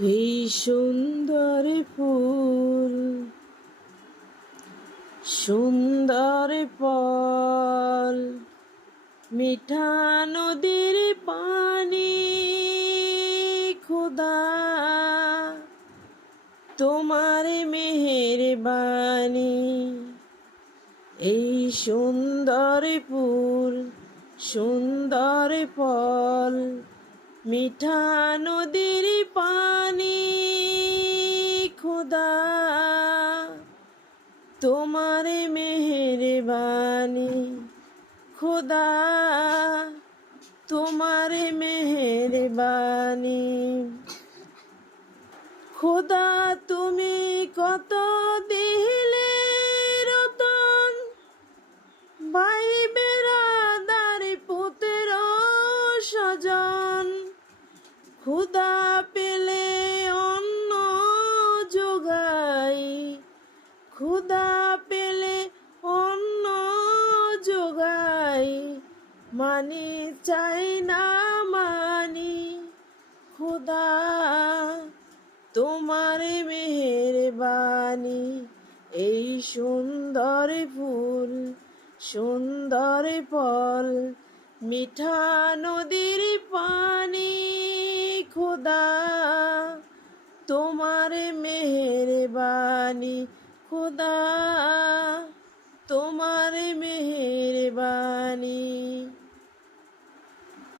এই সুন্দর ফুল, সুন্দর ফল, মিঠা নদীর পানি, খোদা তোমার মেহেরবানি। এই সুন্দর ফুল, সুন্দর ফল, মিঠা নদীর পানি, খোদা তোমার মেহেরবানি। খোদা তোমার মেহেরবানি। খোদা তুমি কত দিলে রতন, ভাই বেরাদার পুত্র স্বজন। খোদা পেলে অন্ন যোগাই, খোদা পেলে অন্ন যোগাই, মানি চাই না মানি। খোদা তোমার মেহেরবানি। এই সুন্দর ফুল, সুন্দর ফল, মিঠা নদীর পানি, খোদা তোমার মেহেরবানি। খোদা তোমার মেহেরবানি।